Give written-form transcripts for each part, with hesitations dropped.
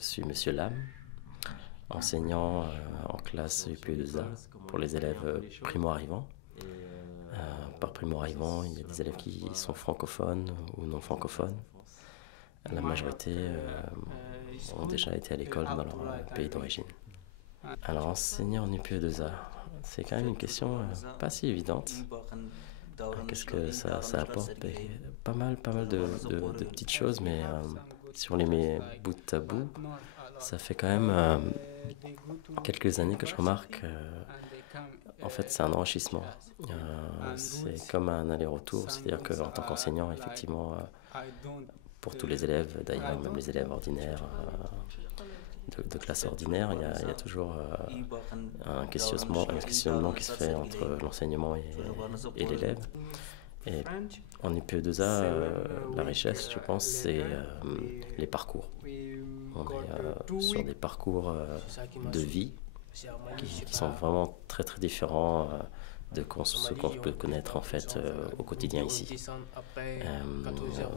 Je suis Monsieur Lam, enseignant en classe UPE2A pour les élèves primo-arrivants. Par primo-arrivants, il y a des élèves qui sont francophones ou non francophones. La majorité ont déjà été à l'école dans leur pays d'origine. Alors, enseigner en UPE2A, c'est quand même une question pas si évidente. Qu'est-ce que ça apporte? Pas mal de petites choses, mais si on les met bout à bout, ça fait quand même quelques années que je remarque en fait c'est un enrichissement. C'est comme un aller-retour, c'est-à-dire qu'en tant qu'enseignant, effectivement, pour tous les élèves, d'ailleurs même les élèves ordinaires, de classe ordinaire, il y a toujours un questionnement qui se fait entre l'enseignement et l'élève. Et en UPE2A, la richesse, je pense, c'est les parcours. On est sur des parcours de vie qui sont vraiment très différents de ce qu'on peut connaître en fait au quotidien ici.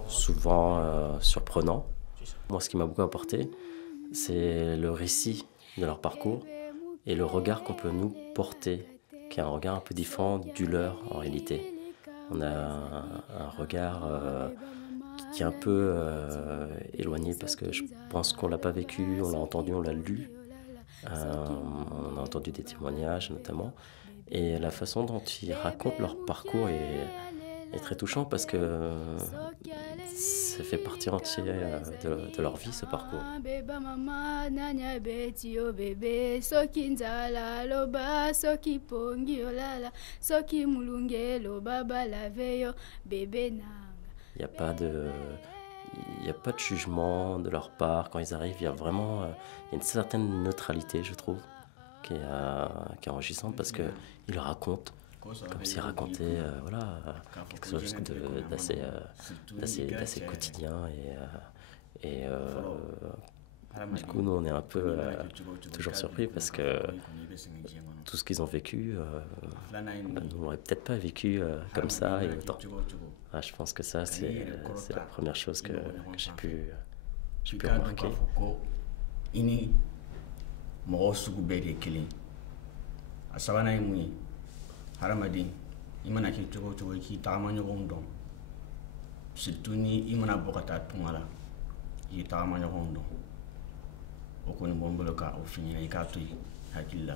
Souvent surprenant. Moi, ce qui m'a beaucoup apporté, c'est le récit de leur parcours et le regard qu'on peut nous porter, qui est un regard un peu différent du leur en réalité. On a un regard qui est un peu éloigné parce que je pense qu'on ne l'a pas vécu, on l'a entendu, on l'a lu. On a entendu des témoignages notamment. Et la façon dont ils racontent leur parcours est très touchant parce que ça fait partie entière de leur vie, ce parcours. Il n'y a pas de jugement de leur part. Quand ils arrivent, il y a vraiment une certaine neutralité, je trouve, qui est enrichissante parce qu'ils racontent comme s'ils racontaient quelque chose d'assez quotidien. Et du coup, nous, on est un peu toujours surpris parce que tout ce qu'ils ont vécu, nous, on n'aurait peut-être pas vécu comme ça et autant. Je pense que ça, c'est la première chose que j'ai pu remarquer. Hadamaden I mana kɛ cogo cogo I k'i tagama ɲɔgɔn dɔn surtout ni I mana bɔ ka taa tunga la I tagama ɲɔgɔn dɔn o kɔni bɔ n bolo ka o f'i ɲɛna I k'a to yen hakili la.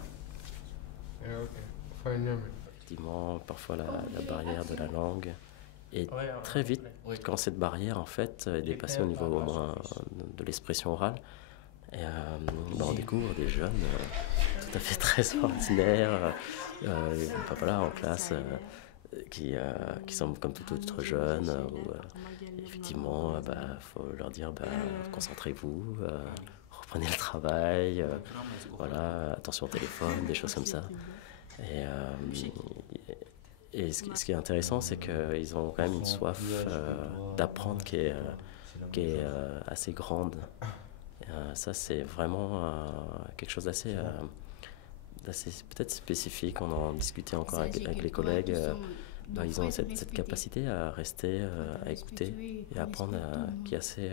Effectivement, parfois la barrière de la langue et très vite, quand cette barrière en fait est dépassée au niveau au moins de l'expression orale, et on découvre des jeunes tout à fait très ordinaires, en classe, qui sont comme tout autre jeune, où effectivement, faut leur dire, concentrez-vous, reprenez le travail, attention au téléphone, des choses comme ça. Et ce qui est intéressant, c'est qu'ils ont quand même une soif d'apprendre qui est assez grande. Ça, c'est vraiment quelque chose d'assez peut-être spécifique. On en discutait encore avec les collègues. Ils ont cette capacité à rester, à écouter et à apprendre qui est assez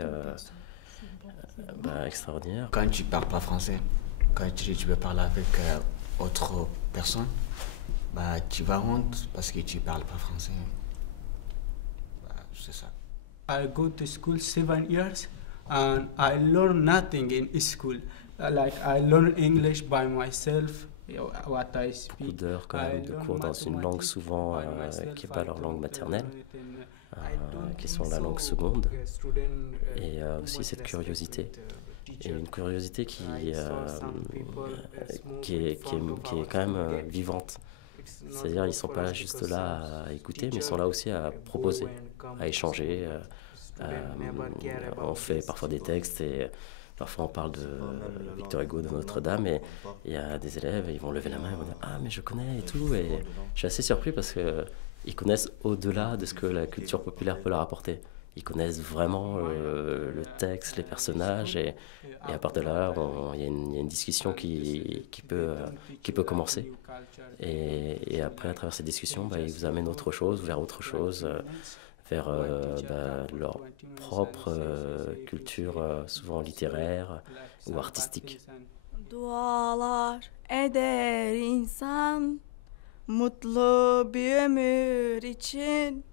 extraordinaire. Quand tu parles pas français, quand tu veux parler avec autre personne, tu vas honte parce que tu parles pas français. C'est ça. I go to school 7 years. And I learned nothing in school. Like I learned English by myself. What I speak. Beaucoup d'heures quand même de cours dans une langue souvent qui n'est pas leur langue maternelle, qui sont la langue seconde. Et aussi cette curiosité. Et une curiosité qui est quand même vivante. C'est-à-dire ils ne sont pas juste là à écouter, mais ils sont là aussi à proposer, à échanger. On fait parfois des textes et parfois on parle de Victor Hugo de Notre-Dame et il y a des élèves, ils vont lever la main et vont dire « Ah mais je connais » et tout. Et je suis assez surpris parce qu'ils connaissent au-delà de ce que la culture populaire peut leur apporter. Ils connaissent vraiment le texte, les personnages et à partir de là, il y a une discussion qui peut commencer. Et après, à travers cette discussion, ils vous amènent autre chose, vers autre chose, vers leur propre culture, souvent littéraire ou artistique. Dualar eder insan mutlu bir ömür için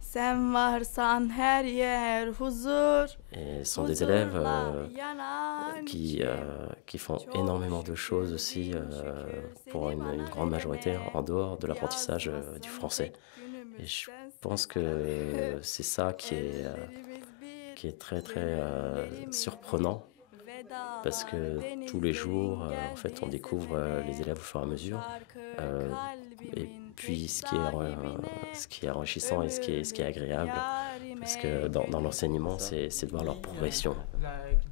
sen varsan her yer huzur. Et ce sont des élèves qui font énormément de choses aussi pour une grande majorité en dehors de l'apprentissage du français. Et je pense que c'est ça qui est très très surprenant parce que tous les jours, en fait, on découvre les élèves au fur et à mesure. Et puis, ce qui est enrichissant et ce qui est agréable, parce que dans l'enseignement, c'est de voir leur progression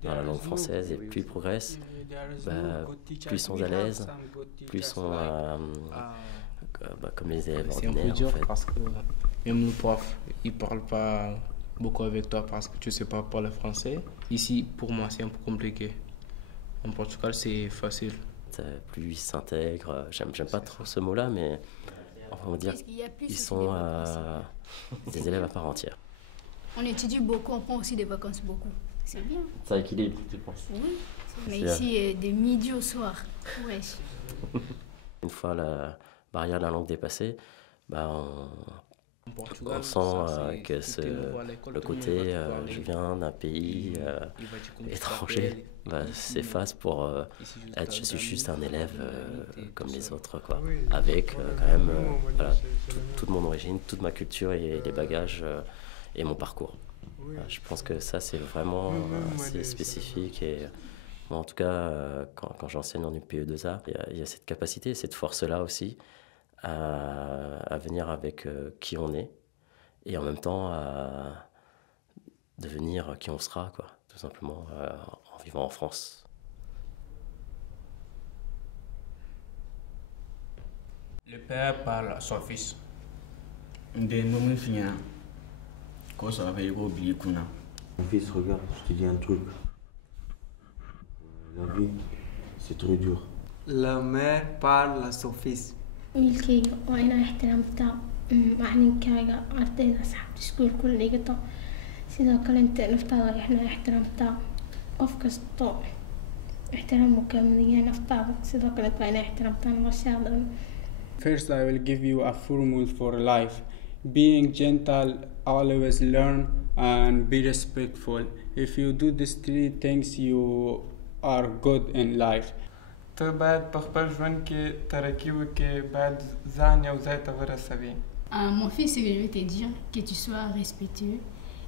dans la langue française. Et plus ils progressent, plus ils sont à l'aise, plus ils sont comme les élèves C'est un ordinaires. peu dur En fait. parce que même le prof, il parle pas beaucoup avec toi parce que tu sais pas parler français. Ici, pour moi, c'est un peu compliqué. En Portugal, c'est facile. Plus ils s'intègrent, j'aime pas trop ce mot-là, mais on va dire ils sont des élèves à part entière. On étudie beaucoup, on prend aussi des vacances beaucoup. C'est bien. Ça équilibre, tu penses? Oui. Mais C'est ici, de midi au soir. Ouais. Une fois la barrière de la langue dépassée, En Portugal, on sent que si t'es nouveau à l'école, le tout le monde côté va te parler. je viens d'un pays Il va dire comment tu étranger t'appelles. s'efface pour Ici, être je suis juste un élève comme tout les ça. autres, quoi. Avec quand même voilà, toute mon origine, toute ma culture et les bagages et mon parcours. Je pense que ça c'est vraiment assez spécifique et moi en tout cas quand j'enseigne en UPE2A, il y a cette capacité, cette force-là aussi à venir avec qui on est et en même temps à devenir qui on sera, quoi, tout simplement en vivant en France. Le père parle à son fils. Nde momin finya ko ça va yego bi kuna. Mon fils, regarde, je te dis un truc. La vie, c'est trop dur. La mère parle à son fils. wiilkayga waa inaa ixtiraamtaa macalinkaaga ardayda asxaabta iskuulka la dhigato sidoo kale inta naftaada waa inaa ixtiraamtaa qof kasto ixtiraam uu kaa mudan yahay naftaada sidoo kale waa inaa ixtiraamtaa noloshaada dhan. First, I will give you a formula for life. Being gentle, always learn, and be respectful. If you do these three things, you are good in life. ته باید په خپل ژوند کې ترقي وکړې، باید ځان یو ځای ته ورسوي. Mon fils, ce que je vais te dire, que tu sois respectueux,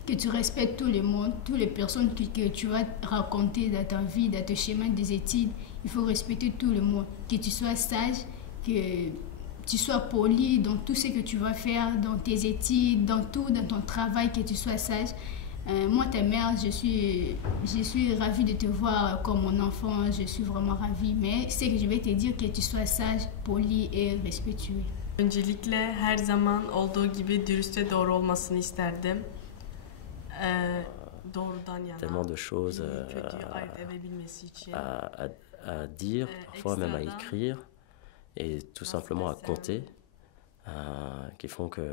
que tu respectes tout le monde, toutes les personnes que tu vas raconter dans ta vie, dans ton chemin des études. Il faut respecter tout le monde, que tu sois sage, que tu sois poli dans tout ce que tu vas faire, dans tes études, dans tout, dans ton travail, que tu sois sage. Moi, ta mère, je suis ravie de te voir comme mon enfant, je suis vraiment ravie. Mais c'est que je vais te dire que tu sois sage, poli et respectueux. Öncelikle her zaman olduğu gibi dürüst ve doğru olmasını isterdim. Doğrudan yana. Tellement de choses Kötüyü ayırt edebilmesi için. à dire, parfois même à écrire, et tout simplement à compter, qui font que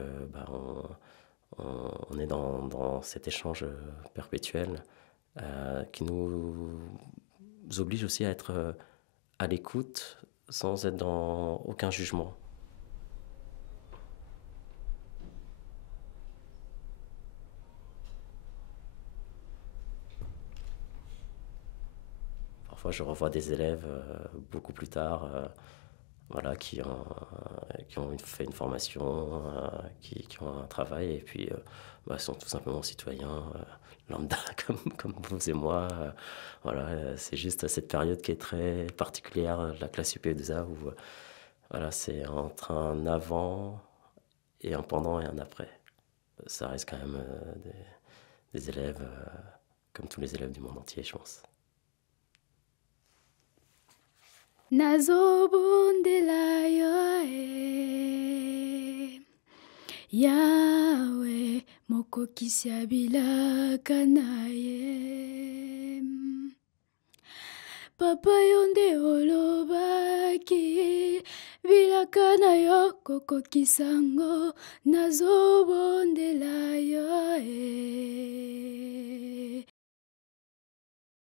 on est dans cet échange perpétuel qui nous oblige aussi à être à l'écoute sans être dans aucun jugement. Parfois, je revois des élèves beaucoup plus tard, voilà, qui ont fait une formation, qui ont un travail, et puis sont tout simplement citoyens lambda comme vous et moi. Voilà, c'est juste cette période qui est très particulière de la classe UPE2A où voilà, c'est entre un avant et un pendant et un après. Ça reste quand même des élèves comme tous les élèves du monde entier, je pense. Nazobondelayoe Yawe mokokisiabilaka na ye papa yo nde olobaki bilaka na yo kokokisango nazobondela yo